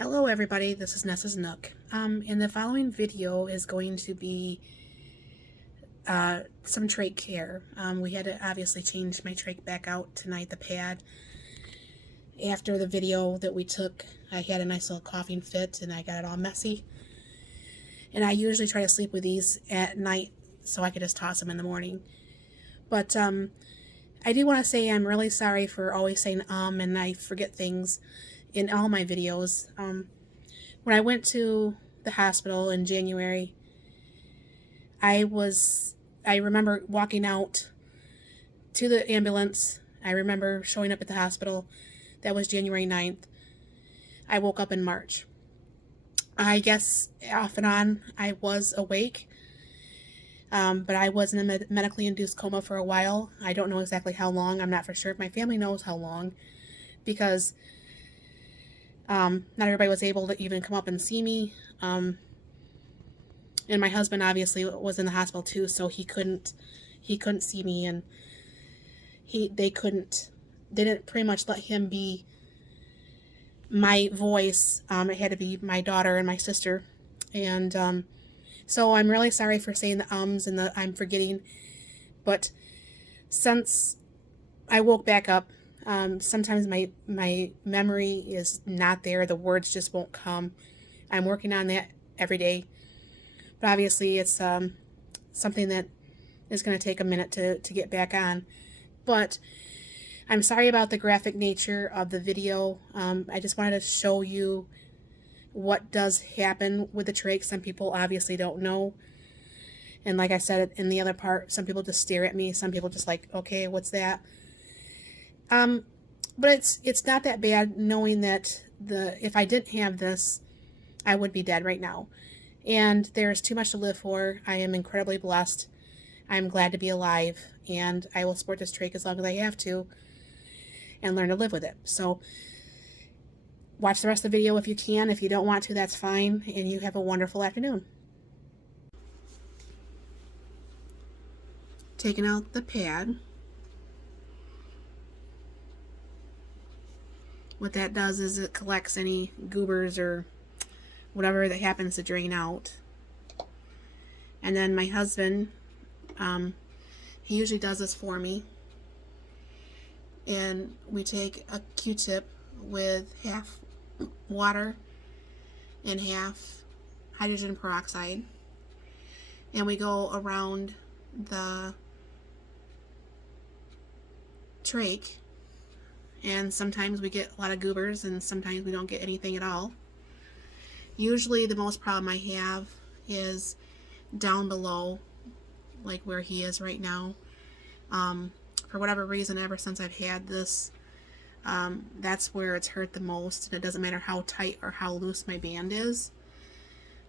Hello everybody, this is Nessa's Nook. In the following video is going to be some trach care. We had to obviously change my trach back out tonight, the pad. After the video that we took, I had a nice little coughing fit and I got it all messy. And I usually try to sleep with these at night so I could just toss them in the morning. But I do want to say I'm really sorry for always saying and I forget things in all my videos. When I went to the hospital in January, I remember walking out to the ambulance. I remember showing up at the hospital. That was January 9th. I woke up in March. I guess off and on I was awake, but I was in a medically induced coma for a while. I don't know exactly how long. I'm not for sure if my family knows how long, because not everybody was able to even come up and see me. And my husband obviously was in the hospital too, so he couldn't see me, and they didn't pretty much let him be my voice. It had to be my daughter and my sister. And so I'm really sorry for saying the ums and the I'm forgetting, but since I woke back up, sometimes my memory is not there. The words just won't come. I'm working on that every day. But obviously it's something that is going to take a minute to get back on. But I'm sorry about the graphic nature of the video. I just wanted to show you what does happen with the trach. Some people obviously don't know. And like I said in the other part, some people just stare at me. Some people just like, okay, what's that? But it's not that bad, knowing that if I didn't have this, I would be dead right now. And there's too much to live for. I am incredibly blessed. I'm glad to be alive, and I will support this trach as long as I have to and learn to live with it. So watch the rest of the video if you can. If you don't want to, that's fine, and you have a wonderful afternoon. Taking out the pad. What that does is it collects any goobers or whatever that happens to drain out. And then my husband, he usually does this for me. And we take a Q-tip with half water and half hydrogen peroxide, and we go around the trach. And sometimes we get a lot of goobers and sometimes we don't get anything at all. Usually the most problem I have is down below, like where he is right now. For whatever reason, ever since I've had this, that's where it's hurt the most, and it doesn't matter how tight or how loose my band is.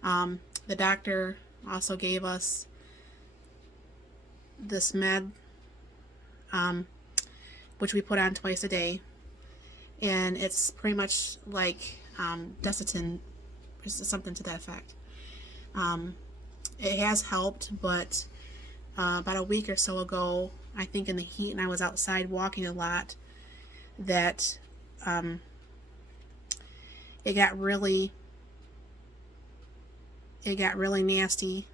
The doctor also gave us this med, which we put on twice a day, and it's pretty much like Desitin, or something to that effect. It has helped, but about a week or so ago, I think in the heat, and I was outside walking a lot, that it got really nasty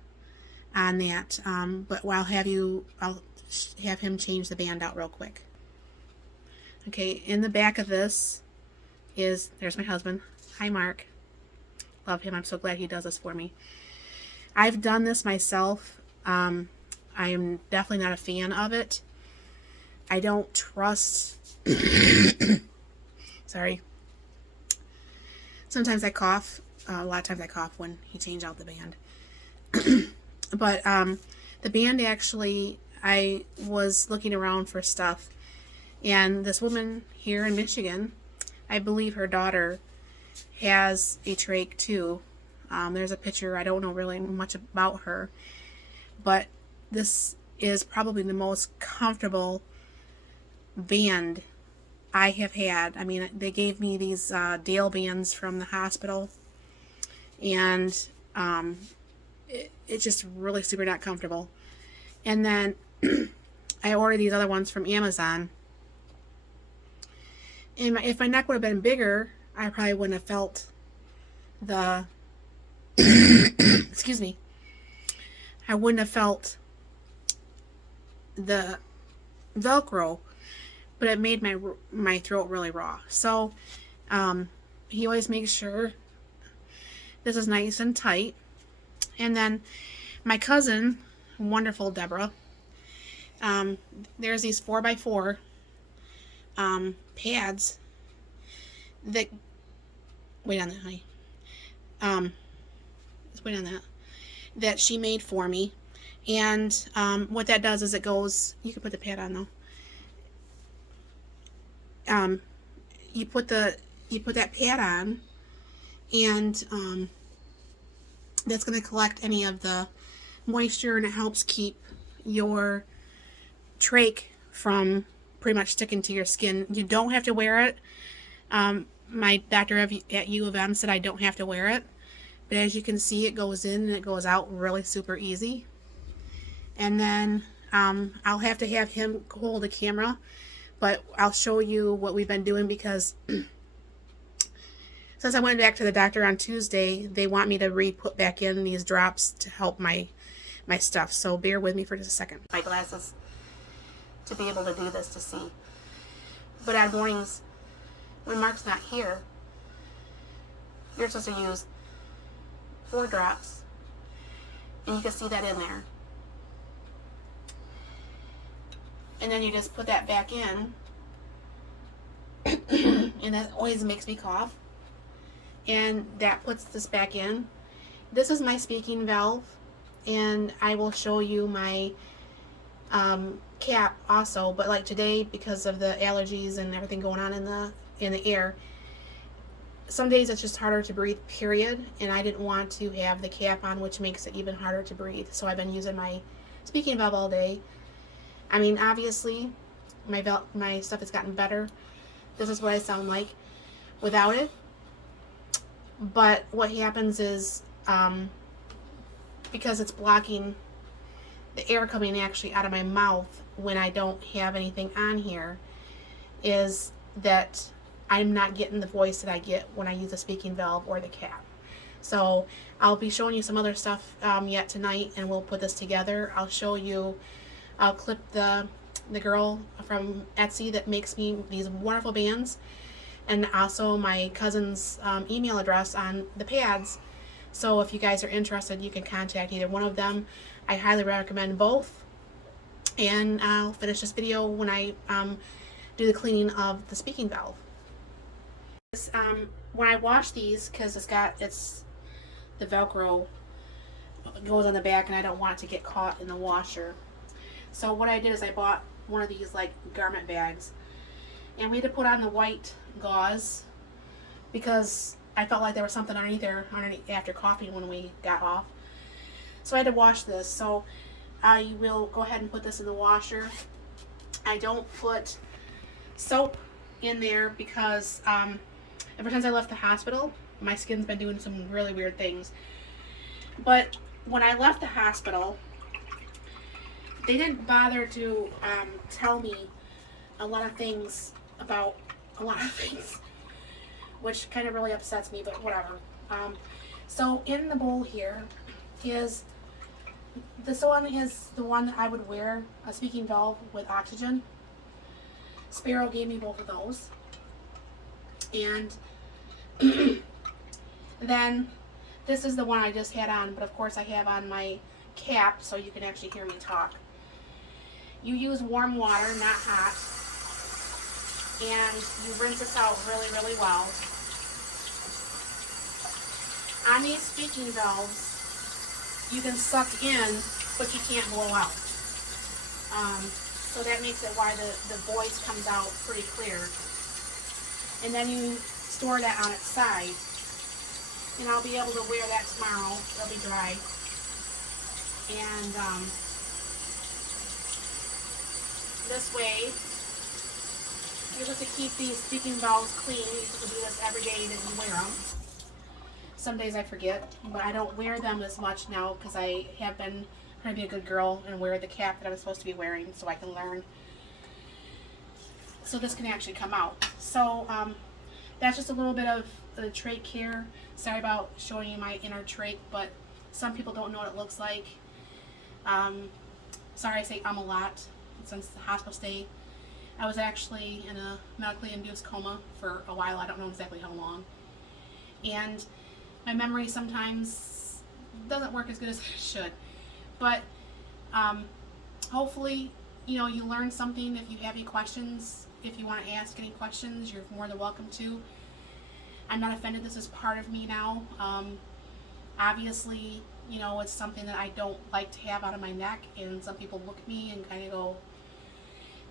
on that. But I'll have him change the band out real quick. Okay, in the back of this there's my husband. Hi, Mark. Love him. I'm so glad he does this for me. I've done this myself. I am definitely not a fan of it. I don't trust... Sorry. Sometimes I cough. A lot of times I cough when he changed out the band. But the band, actually, I was looking around for stuff, and this woman here in Michigan, I believe her daughter has a trach too. There's a picture. I don't know really much about her, but this is probably the most comfortable band I have had. I mean, they gave me these Dale bands from the hospital, and it's just really super not comfortable. And then I ordered these other ones from Amazon, and if my neck would have been bigger, I probably wouldn't have felt the excuse me, I wouldn't have felt the Velcro, but it made my throat really raw. So he always makes sure this is nice and tight. And then my cousin, wonderful Deborah, there's these 4x4 pads that, wait on that, honey. Let's wait on that. That she made for me. And what that does is it goes, you can put the pad on though. You put that pad on, and that's going to collect any of the moisture, and it helps keep your trach from pretty much sticking to your skin. You don't have to wear it. My doctor at U of M said I don't have to wear it, but as you can see, it goes in and it goes out really super easy. And then I'll have to have him hold the camera, but I'll show you what we've been doing, because since I went back to the doctor on Tuesday, they want me to put back in these drops to help my stuff. So bear with me for just a second. My glasses to be able to do this, to see. But on mornings when Mark's not here, you're supposed to use 4 drops, and you can see that in there. And then you just put that back in, and that always makes me cough. And that puts this back in. This is my speaking valve, and I will show you my cap also. But like today, because of the allergies and everything going on in the air, some days it's just harder to breathe, period. And I didn't want to have the cap on, which makes it even harder to breathe. So I've been using my speaking valve all day. I mean, obviously, my stuff has gotten better. This is what I sound like without it. But what happens is, because it's blocking the air coming actually out of my mouth when I don't have anything on here, is that I'm not getting the voice that I get when I use the speaking valve or the cap. So I'll be showing you some other stuff yet tonight, and we'll put this together. I'll clip the girl from Etsy that makes me these wonderful bands, and also my cousin's email address on the pads. So if you guys are interested, you can contact either one of them. I highly recommend both. And I'll finish this video when I do the cleaning of the speaking valve. When I wash these, because it's the Velcro goes on the back, and I don't want it to get caught in the washer. So what I did is I bought one of these like garment bags, and we had to put on the white gauze because I felt like there was something underneath there after coughing when we got off. So I had to wash this. So I will go ahead and put this in the washer. I don't put soap in there because ever since I left the hospital, my skin's been doing some really weird things. But when I left the hospital, they didn't bother to tell me a lot of things about a lot of things, which kind of really upsets me, but whatever. So in the bowl here is, this one is the one that I would wear, a speaking valve with oxygen. Sparrow gave me both of those. And then this is the one I just had on, but of course I have on my cap so you can actually hear me talk. You use warm water, not hot, and you rinse this out really, really well. On these speaking valves, you can suck in, but you can't blow out. So that makes it why the voice comes out pretty clear. And then you store that on its side. And I'll be able to wear that tomorrow. It'll be dry. And this way, you're supposed to keep these speaking valves clean. You're supposed to do this every day that you wear them. Some days I forget, but I don't wear them as much now because I have been trying to be a good girl and wear the cap that I'm supposed to be wearing so I can learn. So this can actually come out. So that's just a little bit of the trach care. Sorry about showing you my inner trach, but some people don't know what it looks like. Sorry I say a lot since the hospital stay. I was actually in a medically induced coma for a while. I don't know exactly how long. And my memory sometimes doesn't work as good as it should. But hopefully, you know, you learn something. If you have any questions, if you want to ask any questions, you're more than welcome to. I'm not offended. This is part of me now. Obviously, you know, it's something that I don't like to have out of my neck, and some people look at me and kind of go,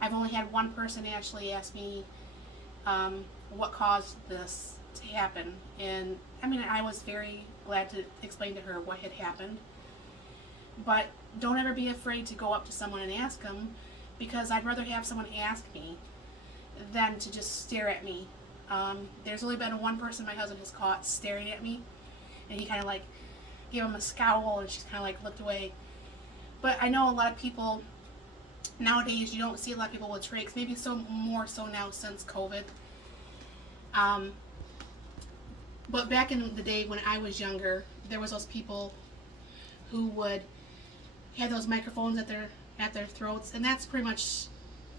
I've only had one person actually ask me what caused this to happen, and I mean, I was very glad to explain to her what had happened. But don't ever be afraid to go up to someone and ask them, because I'd rather have someone ask me than to just stare at me. There's only been one person my husband has caught staring at me, and he kind of like gave him a scowl, and she's kind of like looked away. But I know a lot of people nowadays, you don't see a lot of people with trachs, maybe so more so now since COVID. But back in the day when I was younger, there was those people who would have those microphones at their throats, and that's pretty much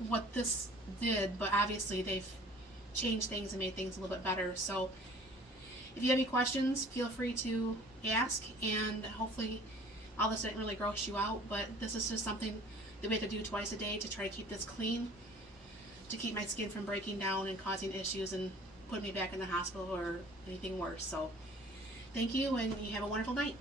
what this did. But obviously they've changed things and made things a little bit better. So if you have any questions, feel free to ask, and hopefully all this didn't really gross you out, but this is just something that we have to do twice a day to try to keep this clean, to keep my skin from breaking down and causing issues and putting me back in the hospital or anything worse. So thank you, and you have a wonderful night.